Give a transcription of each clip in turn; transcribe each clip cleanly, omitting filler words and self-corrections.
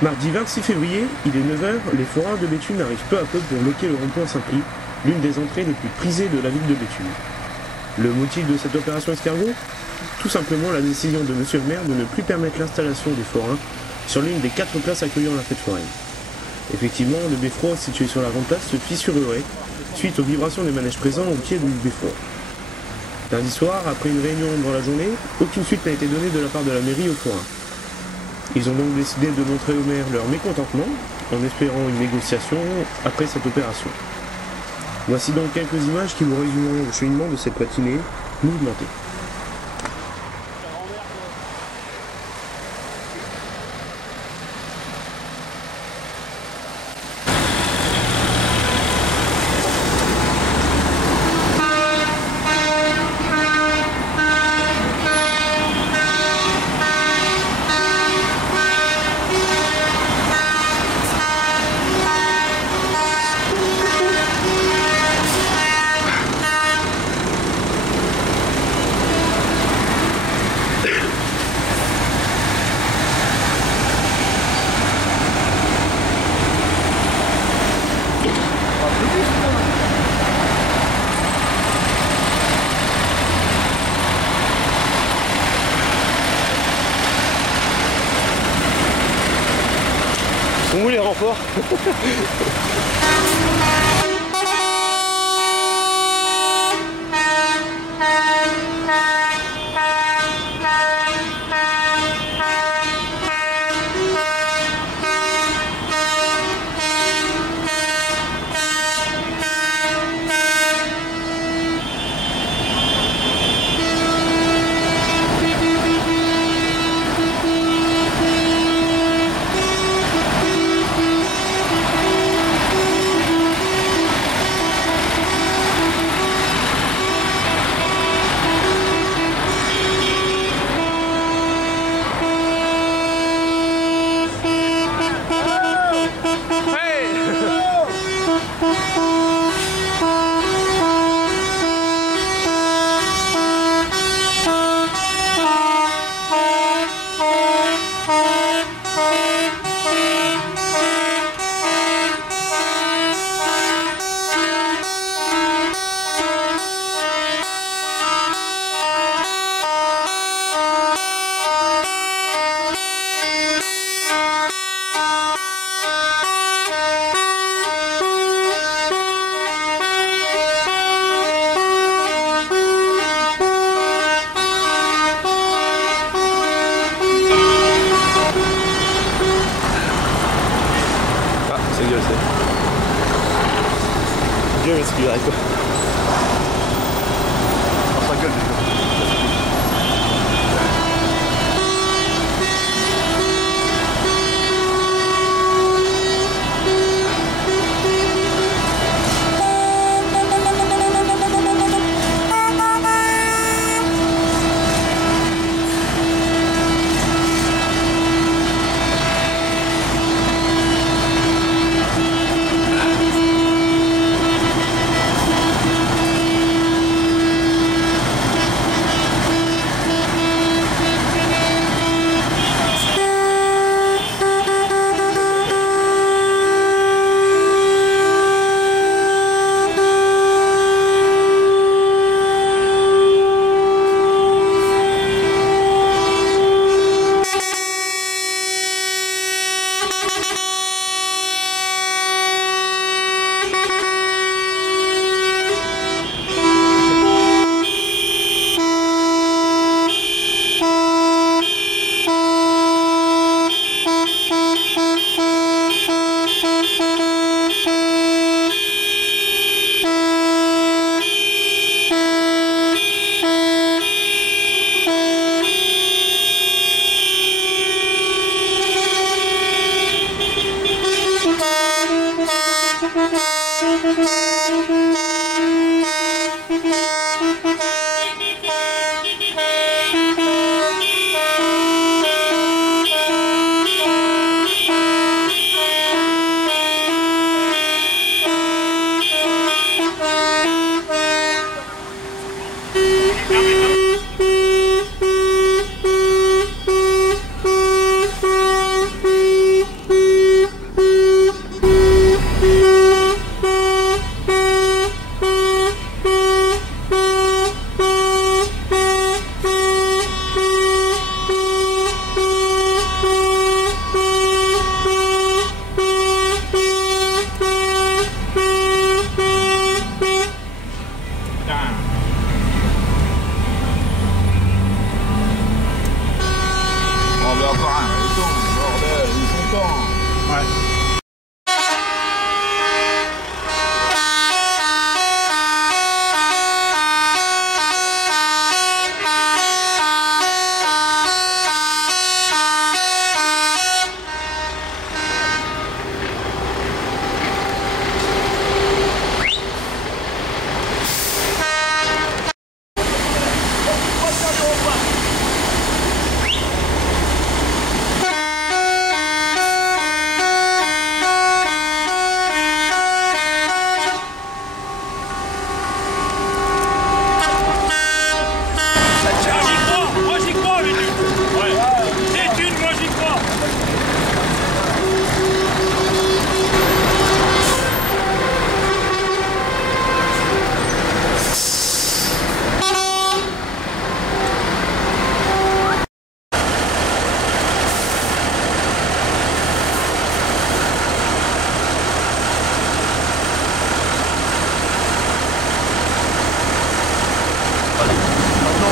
Mardi 26 février, il est 9 h, les forains de Béthune arrivent peu à peu pour bloquer le rond-point Saint-Prix, l'une des entrées les plus prisées de la ville de Béthune. Le motif de cette opération escargot? Tout simplement la décision de monsieur le maire de ne plus permettre l'installation des forains sur l'une des 4 places accueillant la fête foraine. Effectivement, le beffroi situé sur la grande place se fissurerait suite aux vibrations des manèges présents au pied du beffroi. Lundi soir, après une réunion dans la journée, aucune suite n'a été donnée de la part de la mairie aux forains. Ils ont donc décidé de montrer au maire leur mécontentement, en espérant une négociation après cette opération. Voici donc quelques images qui vous résumeront le cheminement de cette matinée mouvementée. Sont où les renforts? Dieu merci, arrête-toi. Dans sa gueule déjà. Ouais.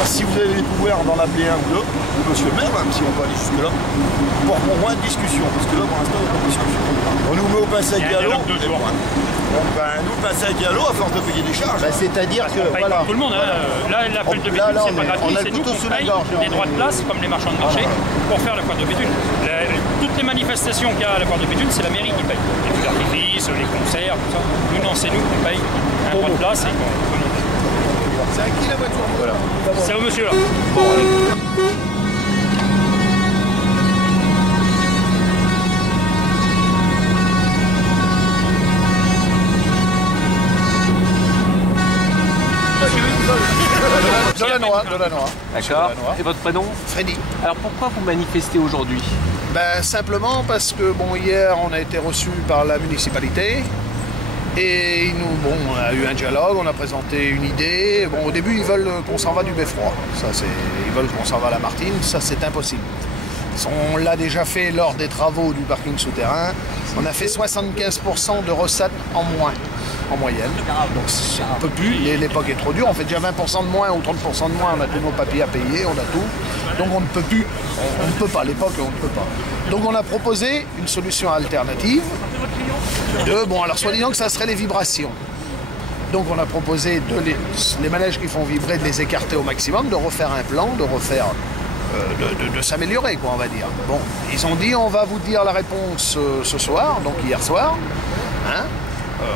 Si vous avez les pouvoirs d'en appeler un ou deux, ou monsieur le maire, même si on peut aller jusque-là, pour au moins de discussion, parce que là pour l'instant il n'y a pas de discussion. On nous met au pince à galop. Donc nous le pince à galop à force de payer des charges. Bah, c'est-à-dire que voilà. Tout le monde, hein. Là l'appel de béthune c'est pas gratuit, c'est nous qui payons des droits de place comme les marchands de marché pour faire la foire de béthune. Toutes les manifestations qu'il y a à la foire de béthune, c'est la mairie qui paye. Les feux d'artifice, les concerts, tout ça. Nous non, c'est nous qui payons un droit de place et qu'on monte. C'est à qui la voiture? Voilà. C'est au monsieur là. Bon, allez. Delanois. D'accord. Et votre prénom? Freddy. Alors pourquoi vous manifestez aujourd'hui? Ben, simplement parce que bon, hier on a été reçu par la municipalité et on a eu un dialogue, on a présenté une idée. Bon, au début ils veulent qu'on s'en va du beffroi, ils veulent qu'on s'en va à la Martine, ça c'est impossible. On l'a déjà fait lors des travaux du parking souterrain, on a fait 75% de recettes en moins en moyenne, donc on ne peut plus, l'époque est trop dure, on fait déjà 20% de moins ou 30% de moins, on a tous nos papiers à payer, on a tout, donc on ne peut plus, on ne peut pas, à l'époque on ne peut pas. Donc on a proposé une solution alternative, alors soi-disant que ça serait les vibrations. Donc on a proposé les manèges qui font vibrer, de les écarter au maximum, de refaire un plan, de s'améliorer, quoi, on va dire. Bon, ils ont dit on va vous dire la réponse ce soir, donc hier soir, hein.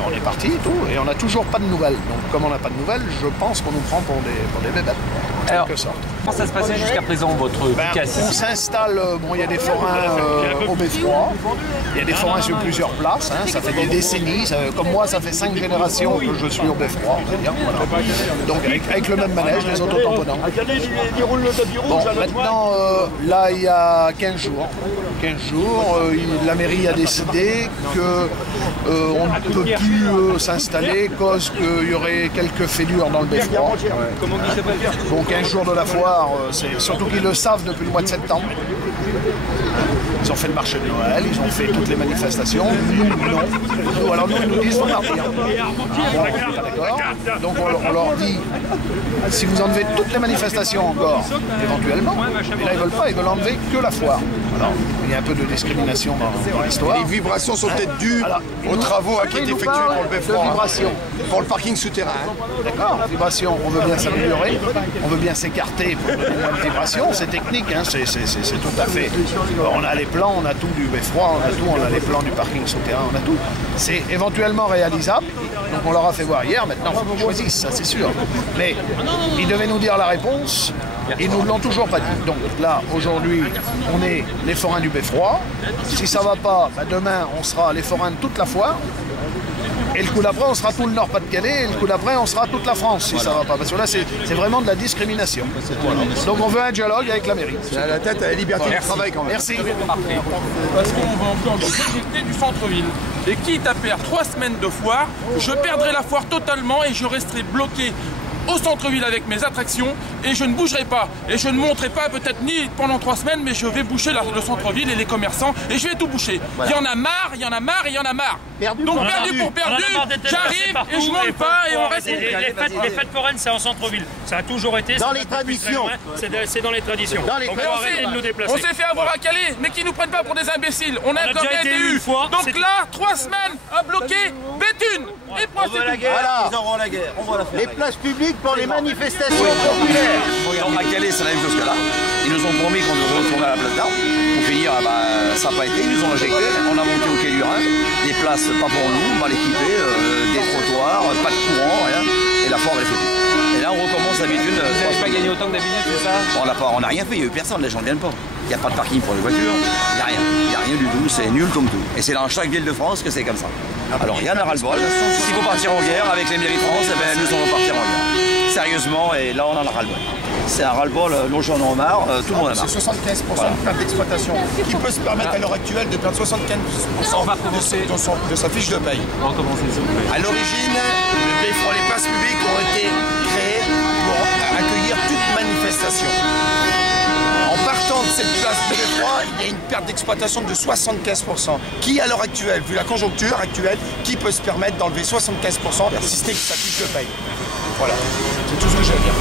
On est parti et tout, et on n'a toujours pas de nouvelles. Donc comme on n'a pas de nouvelles, je pense qu'on nous prend pour des bébêtes, en Alors, quelque sorte. Comment ça se passait jusqu'à présent, votre casse? On s'installe, il y a des forains au beffroi, il y a des forains sur plusieurs places, hein, ça fait des décennies, comme moi ça fait 5 générations que je suis au beffroi, voilà. Donc avec le même manège, les autotamponnants. Bon, maintenant, là il y a 15 jours, la mairie a décidé qu'on ne peut plus s'installer cause qu'il y aurait quelques fêlures dans le beffroi. Bon, 15 jours de la foire, c'est surtout qu'ils le savent depuis le mois de septembre. Ils ont fait le marché de Noël, ils ont fait toutes les manifestations. Nous, non. Alors nous, ils nous disent, faut partir. D'accord. Donc on leur dit, si vous enlevez toutes les manifestations encore, éventuellement, mais là ils veulent pas, ils veulent enlever que la foire. Alors, il y a un peu de discrimination dans l'histoire. Les vibrations sont peut-être dues aux travaux qui ont été effectués pour le beffroi, pour le parking souterrain. D'accord, vibration, on veut bien s'améliorer, on veut bien s'écarter pour donner moins de vibrations, c'est technique, hein, c'est tout à fait. On a les plans, on a tout du beffroi, on a les plans du parking souterrain, on a tout. C'est éventuellement réalisable, donc on leur a fait voir hier, maintenant il faut qu'ils choisissent, ça c'est sûr. Mais ils devaient nous dire la réponse, ils nous l'ont toujours pas dit. Donc là, aujourd'hui, on est les forains du beffroi. Si ça va pas, demain on sera les forains de toute la foire. Et le coup d'après, on sera tout le Nord-Pas-de-Calais, et le coup d'après, on sera toute la France, si ça va pas. Parce que là, c'est vraiment de la discrimination. Voilà. Donc on veut un dialogue avec la mairie. La tête à la liberté de travail quand même. Merci. Parce qu'on va encore de sécurité du centre-ville. Et quitte à perdre 3 semaines de foire, je perdrai la foire totalement et je resterai bloqué au centre-ville avec mes attractions et je ne bougerai pas. Et je ne monterai pas peut-être ni pendant 3 semaines, mais je vais boucher le centre-ville et les commerçants et je vais tout boucher. Voilà. Il y en a marre, il y en a marre, il y en a marre. Donc perdu pour perdu, j'arrive et je monte pas et on reste. Les fêtes foraines, c'est en centre-ville. Ça a toujours été. Dans les traditions. C'est dans les traditions. On s'est fait avoir à Calais, mais qui nous prennent pas pour des imbéciles. On a déjà été eu. Donc là, 3 semaines à bloquer Béthune. Et on veut la guerre, ils auront la guerre. On va la faire. Les places publiques pour les manifestations populaires. Donc à Calais, c'est la même chose que là. Ils nous ont promis qu'on devrait retourner à la place d'Armes. Pour finir, ça n'a pas été. Ils nous ont injecté. On a monté au quai du Rhin. Des places pas pour nous, mal équipées, des trottoirs, pas de courant, rien. Et la foire, elle est foutue. Et là, on recommence à Béthune. Vous n'avez pas gagné autant que d'habitude, c'est ça? On n'a rien fait, il n'y a eu personne, les gens ne viennent pas. Il n'y a pas de parking pour les voitures, il n'y a rien. Il n'y a rien du tout, c'est nul comme tout. Et c'est dans chaque ville de France que c'est comme ça. Alors il y en a ras-le-bol. S'il faut partir en guerre avec les mairies de France, eh ben, nous allons partir en guerre. Sérieusement, et là on en a ras-le-bol. C'est un ras-le-bol, nos gens en ont marre, tout le monde en a marre. C'est 75% de perte d'exploitation qui peut se permettre à l'heure actuelle de perdre 75% de sa fiche de paye. On va commencer, s'il vous plaît. À l'origine, les places publiques ont été créées pour accueillir toute manifestation. En partant de cette place de Beffroi, il y a une perte d'exploitation de 75%. Qui, à l'heure actuelle, vu la conjoncture actuelle, qui peut se permettre d'enlever 75% si ce n'est que sa fiche de paye? Voilà, c'est tout ce que j'ai à dire.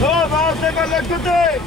Non, on va rentrer par l'autre côté.